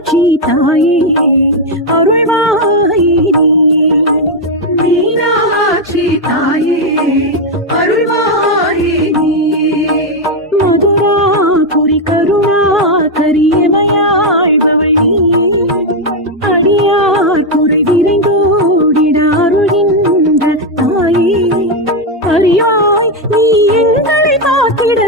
மீனாட்சி தாயே அருள்வாயே. மீனாட்சி தாயே அருள்வாயே நீயே மதுராபுரி கருணா கரியமையாழ்பவள் அடியார் குறை விரைந்தோடிட அருள்கின்ற தாயே. அறியாய் நீ எங்களை காத்திடவும்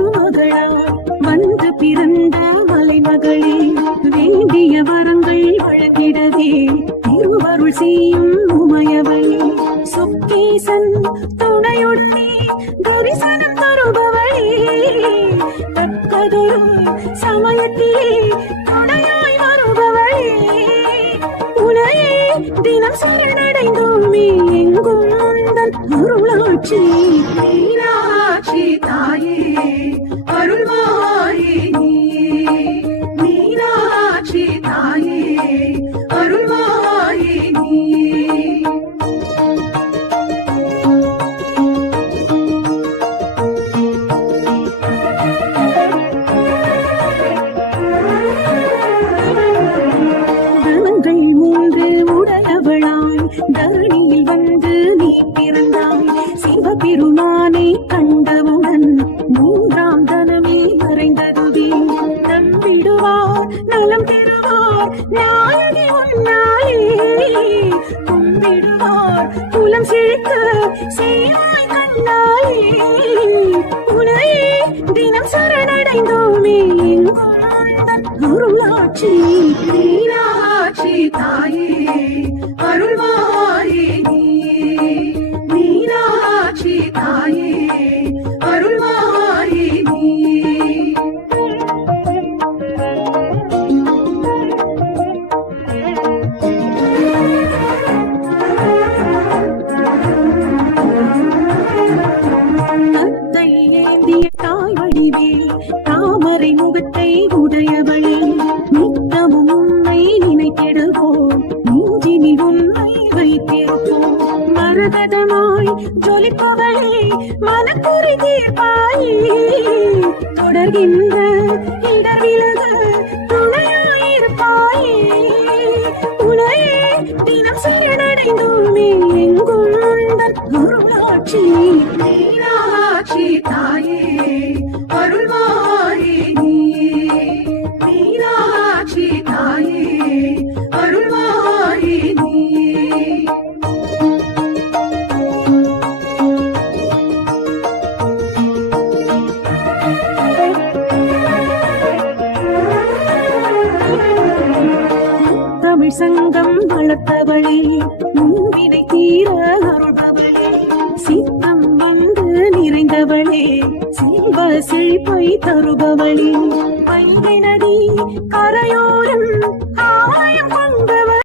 திருவருள் செய்யும் உமையவளே சொக்கேசன் துணையுடனே தரிசனம் தருபவளே. தக்கதொரு சமயத்திலே துணையாய் வருபவளே. உனையே தினம் சரணடைந்தோமே எங்கும் உந்தன் அருளாட்சி மீனாட்சி உள்ளம் குலம் செழிக்க செய்வாய் கண்ணாயே உனையே தினம் சரணடைந்தோமே. உருளாட்சி மீனாட்சி மறைமுகத்தை உடையவள். நித்தமும் உன்னை நினைத்திடுவோம். நெஞ்சினில் உன்னை வைத்திருப்போம். மரகதமாய் ஜொலிப்பவளே மனக்குறி தீர்ப்பாய். தொடர்கின்ற இடர் விலகு துணையாயிருப்பாய். உனையே தினம் சரணடைந்தோமே எங்கும் உந்தன் அருளாட்சி மீனாட்சி தாயே. தமிழ் சங்கம் வளர்த்தவளே முன்வினை தீர அருள்பவளே. சித்தம் வந்து நிறைந்தவளே செல்வ செழிப்பை தருபவளே. பங்கை நதி கரையோரம் ஆயம் கொண்டவள்